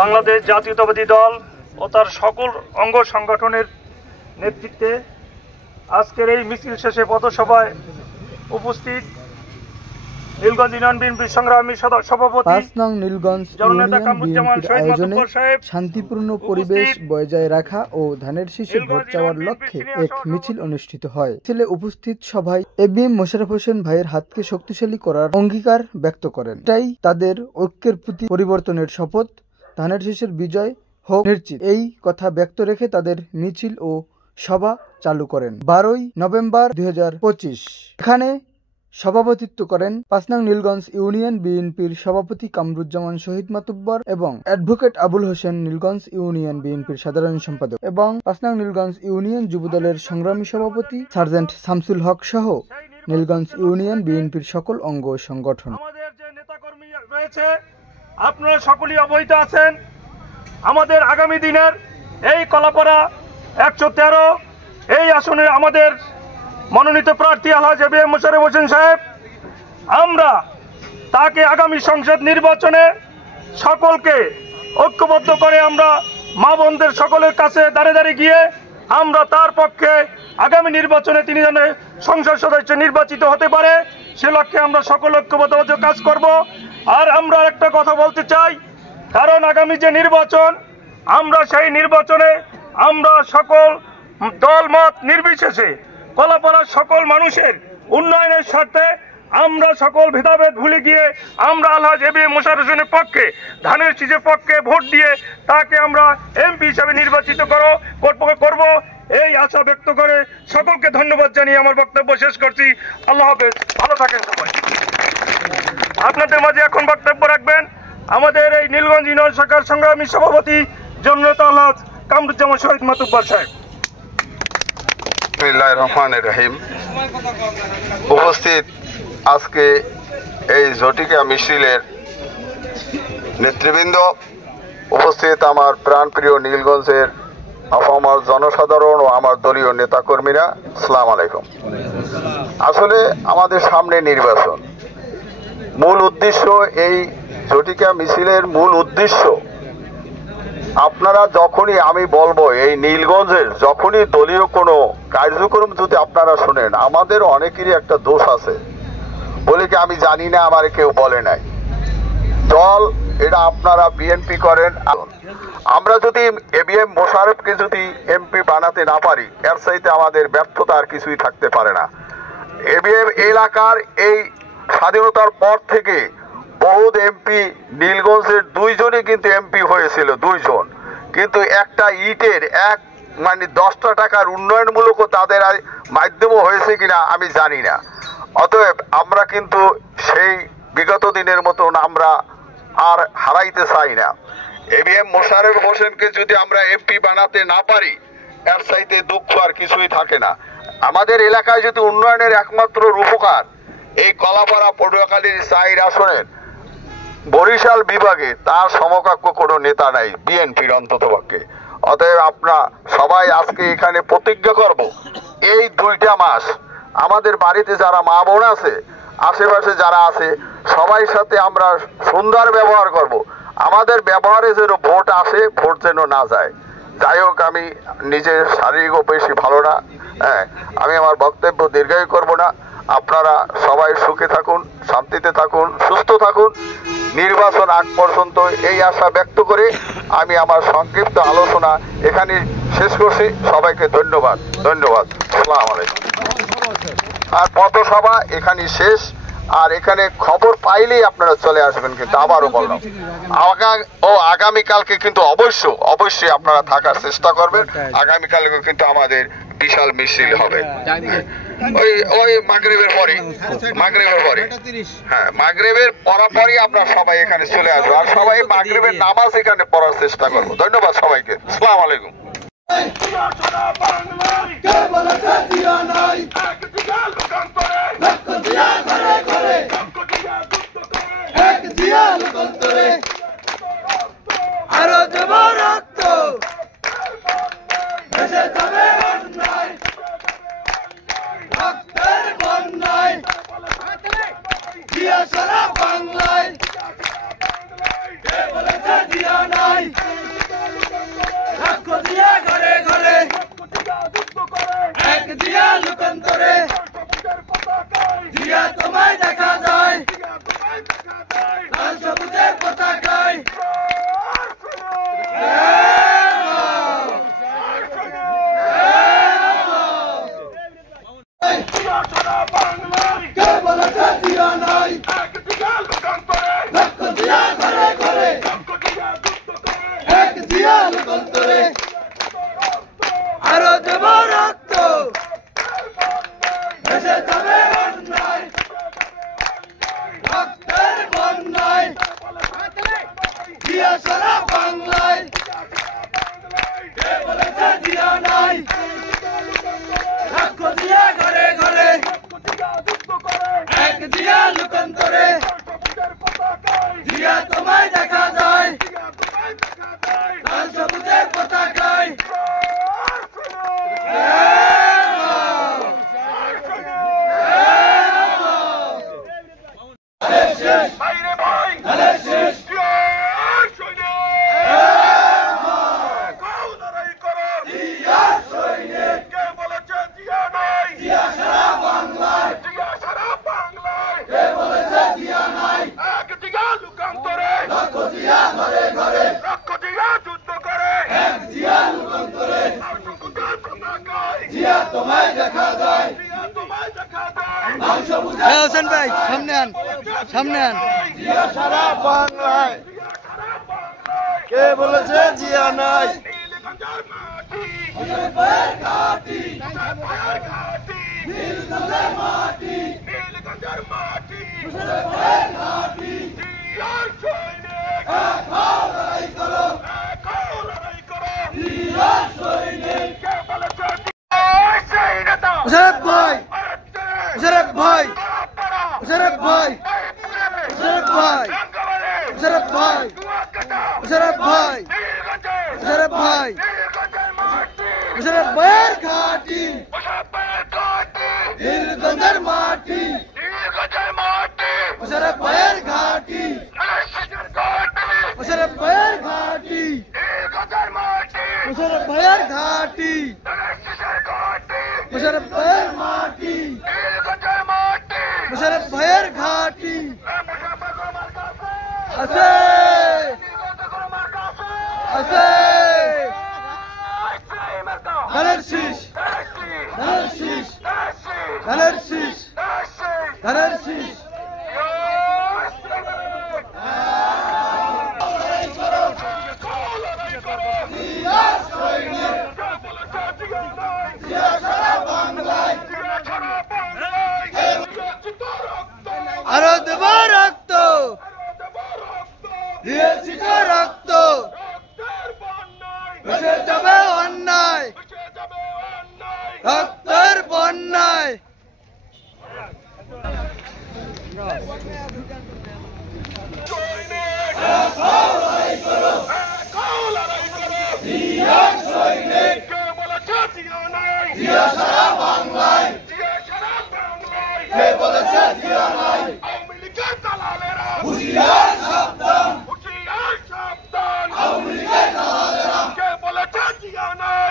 বাংলাদেশ জাতীয়তাবাদী দল ও তার সকল অঙ্গ সংগঠনের নেতৃত্বে আজকের এই মিছিল শেষে পথসভায় উপস্থিত নীলগঞ্জ ইউনিয়ন বিএনপির সংগ্রামী সভাপতি ৫ নং নীলগঞ্জ ইউনিয়ন বিএনপির আয়োজনে শান্তিপূর্ণ পরিবেশ বজায় রাখা ও ধানের শীষে ভোট চাওয়ার লক্ষ্যে এক মিছিল অনুষ্ঠিত হয়। মিছিলে উপস্থিত সবাই এবিএম মোশাররফ হোসেন ভাইয়ের হাতকে শক্তিশালী করার অঙ্গীকার ব্যক্ত করেন। এটাই তাদের ঐক্যের প্রতি পরিবর্তনের শপথ, ধানের শীষের বিজয় হোক নিশ্চিত, এই কথা ব্যক্ত রেখে তাদের মিছিল ও সভা চালু করেন। 12 নভেম্বর 2025 এখানে সভাপতিত্ব করেন ৫ নং নীলগঞ্জ ইউনিয়ন বিএনপির সভাপতি কামরুজ্জামান শহীদ মাতুব্বর এবং অ্যাডভোকেট আবুল হোসেন, নীলগঞ্জ ইউনিয়ন বিএনপির সাধারণ সম্পাদক এবং ৫ নং নীলগঞ্জ ইউনিয়ন যুবদলের সংগ্রামী সভাপতি সার্জেন্ট শামসুল হক সহ নীলগঞ্জ ইউনিয়ন বিএনপির সকল অঙ্গ সংগঠন। আমাদের যে নেতাকর্মী রয়েছে আপনারা সকলেই অবহিত আছেন। আমাদের আগামী দিনের এই কলাপাড়া ১১৩ এই আসনে আমাদের মনোনীত প্রার্থী আলহাজ এবিএম মোশাররফ হোসেন সাহেব, আমরা তাকে আগামী সংসদ নির্বাচনে সকলকে ঐক্যবদ্ধ করে আমরা মা বোনদের সকলের কাছে দাঁড়িয়ে গিয়ে আমরা তার পক্ষে আগামী নির্বাচনে তিনি যেন সংসদ সদস্য নির্বাচিত হতে পারে সে লক্ষ্যে আমরা সকল ঐক্যবদ্ধ কাজ করব। আর আমরা একটা কথা বলতে চাই, কারণ আগামী যে নির্বাচন, আমরা সেই নির্বাচনে আমরা সকল দলমত নির্বিশেষে কলাপাড়ার সকল মানুষের উন্নয়নের স্বার্থে আমরা সকল ভেদাভেদ ভুলে গিয়ে আমরা আলহাজ এবিএম মোশাররফ হোসেনের পক্ষে, ধানের শীষের পক্ষে ভোট দিয়ে তাকে আমরা এমপি হিসাবে নির্বাচিত করব এই আশা ব্যক্ত করে সকলকে ধন্যবাদ জানিয়ে আমার বক্তব্য শেষ করছি। আল্লাহ হাফেজ, ভালো থাকেন সবাই। আপনাদের মাঝে এখন বক্তব্য রাখবেন আমাদের এই নীলগঞ্জ ইউনিয়ন শাখার সংগ্রামী সভাপতি জননেতা আলহাজ কামরুজ্জামান শহীদ মাতুব্বর সাহেব। বিসমিল্লাহির রহমানির রহিম। উপস্থিত আজকে এই ঝটিকা মিছিলের নেতৃবৃন্দ, উপস্থিত আমার প্রাণপ্রিয় নীলগঞ্জের আপামর জনসাধারণ ও আমার দলীয় নেতাকর্মীরা, আসসালামু আলাইকুম। আসলে আমাদের সামনে নির্বাচন, মূল উদ্দেশ্য এই ঝটিকা মিছিলের মূল উদ্দেশ্য আপনারা যখনই, আমি বলবো এই নীলগঞ্জের যখনই দলীয় কোনো কার্যক্রম যদি আপনারা শোনেন, আমাদের অনেকেরই একটা দোষ আছে, বলে কি আমি জানি না, আমার কেউ বলে নাই। দল এটা আপনারা বিএনপি করেন, আমরা যদি এবিএম মোশাররফকে যদি এমপি বানাতে না পারি এর চাইতে আমাদের ব্যর্থতা আর কিছুই থাকতে পারে না। এবিএম এলাকার এই স্বাধীনতার পর থেকে বহুত এমপি, নীলগঞ্জের 2 জনই কিন্তু এমপি হয়েছিল, 2 জন, কিন্তু একটা ইটের মানে 10টা টাকার উন্নয়নমূলক তাদের মাধ্যমে হয়েছে কিনা আমি জানি না। অতএব আমরা কিন্তু সেই বিগত দিনের মতন আমরা আর হারাইতে চাই না। এবিএম মোশাররফ হোসেনকে যদি আমরা এমপি বানাতে না পারি এর চাইতে দুঃখ আর কিছুই থাকে না। আমাদের এলাকায় যদি উন্নয়নের একমাত্র রূপকার এই কলাপাড়া পটুয়াখালীর 4 আসনের বরিশাল বিভাগে তার সমকক্ষ কোনো নেতা নাই বিএনপির অন্ততপক্ষে। অতএব আপনারা সবাই আজকে এখানে প্রতিজ্ঞা করব, এই 2টা মাস আমাদের বাড়িতে যারা মা বোন আছে, আশেপাশে যারা আছে, সবাই সাথে আমরা সুন্দর ব্যবহার করব। আমাদের ব্যবহারে যেন ভোট আসে, ভোট যেন না যায়। যাই হোক, আমি নিজের শারীরিকও বেশি ভালো না, আমি আমার বক্তব্য দীর্ঘায়ু করব না। আপনারা সবাই সুখে থাকুন, শান্তিতে থাকুন, সুস্থ থাকুন, নির্বাচন আগ পর্যন্ত এই আশা ব্যক্ত করে আমি আমার সংক্ষিপ্ত আলোচনা এখানে শেষ করছি। সবাইকে ধন্যবাদ। আসসালামু আলাইকুম। আর পথসভা এখানে শেষ, আর এখানে খবর পাইলেই আপনারা চলে আসবেন, কিন্তু আবারও বললাম আগামীকালকে কিন্তু অবশ্যই আপনারা থাকার চেষ্টা করবেন। আগামীকালকে কিন্তু আমাদের বিশাল মিছিল হবে, ওই মাগরিবের পরে, হ্যাঁ মাগরিবের পরাপরই আপনারা সবাই এখানে চলে আসবেন, আর সবাই মাগরিবের নামাজ এখানে পড়ার চেষ্টা করবো। ধন্যবাদ সবাইকে, আসসালামু আলাইকুম। আরো দেব রক্ত, দেশে যাবে অন্যায়। জিয়া তোমায় দেখা যায় লাল সবুজের হোসেন ভাই সামনে আন জিয়া সারা বাংলায় কে বলেছে জিয়া নাই মুশাররফের ঘাটি নীলগঞ্জের মাটি মুশাররফের ঘাটি এক হও লড়াই করো জিয়ার সৈনিক মুশাররফ ভাই মুশাররফ ভাই মুশাররফ ভাই মুশাররফ ভাই মুশাররফ ভাই মুশাররফ ভাই মুশাররফ ভাই মুশাররফ ভাইয়ের ঘাটি নীলগঞ্জের মাটি মুশাররফ ভাইয়ের ঘাটি মুশাররফ ভাইয়ের ঘাটি মুশাররফ ভাইয়ের ঘাটি মুশাররফ ভাইয়ের মাটি মুশাররফ ভাইয়ের ঘাটি আছে আছে ধানের শীষ ধানের শীষ ধানের শীষ ধানের শীষ আরো দেব রক্ত দিয়েছি তো রক্ত ভেসে যাবে অন্যায় রক্তের বন্যায় জিয়া সারা বাংলায় কে বলেছে জিয়া নাই হুঁশিয়ার সাবধান আওয়ামী লীগের দালালেরা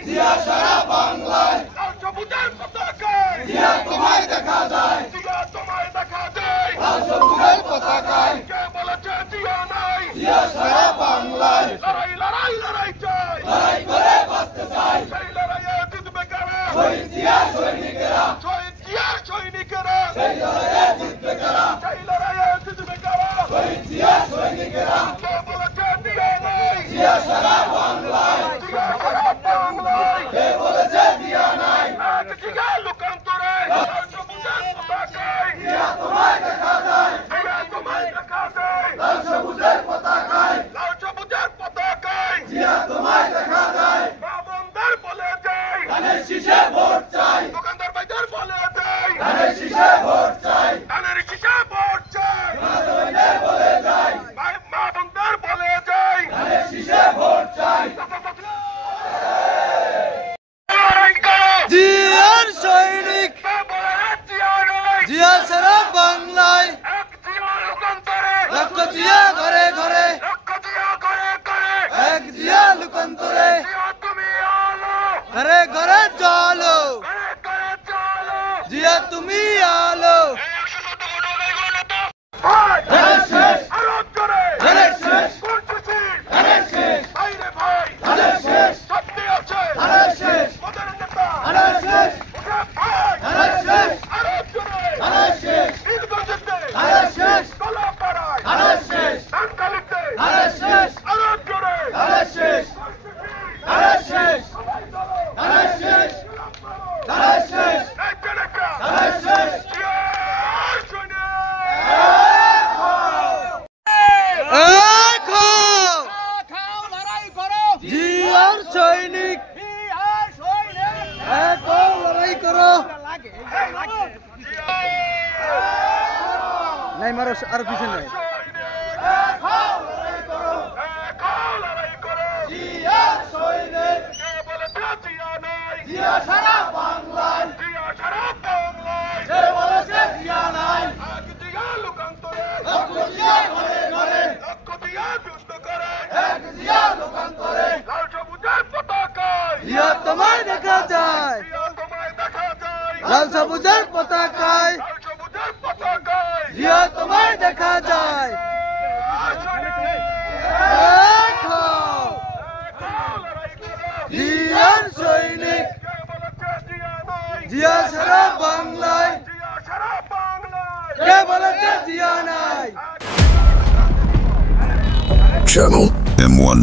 জিয়া সারা বাংলায় জিয়া তোমায় দেখা যায় লাল সবুজের পতাকায় জিয়া সারা বাংলায় লড়াই করে বাঁচতে চাই শহীদ জিয়ার সৈনিকেরা সেই লড়াইয়ে জিতবে কারা শহীদ জিয়ার সৈনিকেরা জিয়া সারা বাংলায় কে বলেছে জিয়া নাই জিয়া তোমায় দেখা যায় লাল সবুজের পতাকায় জিয়া তোমায় দেখা যায় ধানের শীষে ভোট চাই ধানের শীষে ভোট চাই মাধবদের বলে যাই ধানের শীষে ভোট চাই জিয়ার সৈনিক জিয়া সারা বাংলায় লক্ষ জিয়া ঘরে ঘরে এক জিয়া লুকান্তরে ঘরে ঘরে চলো জিয়া তুমি আলো ধানের শেষ ধানের শেষ ধানের শেষ ধানের শেষ ধানের শেষ ধানের শেষ ধানের শেষ ধানের শেষ ধানের শেষ ধানের শেষ ধানের শেষ ধানের শেষ ধানের শেষ ধানের শেষ ধানের শেষ ধানের শেষ জিয়ার সৈনিক লড়াই করো নাই মারো আর পিছনে নাই জিয়া সারা বাংলায় কে বলেছে জিয়া নাই লক্ষ জিয়া ঘরে ঘরে এক জিয়া লোকান্তরে জিয়া তোমায় দেখা যায় লাল সবুজের পতাকায় জিয়া তোমায় দেখা যায় জিয়ার সৈনিক জিয়া সারা বাংলায়, জিয়া সারা বাংলায়, কে বলেছে জিয়া নাই? Channel M1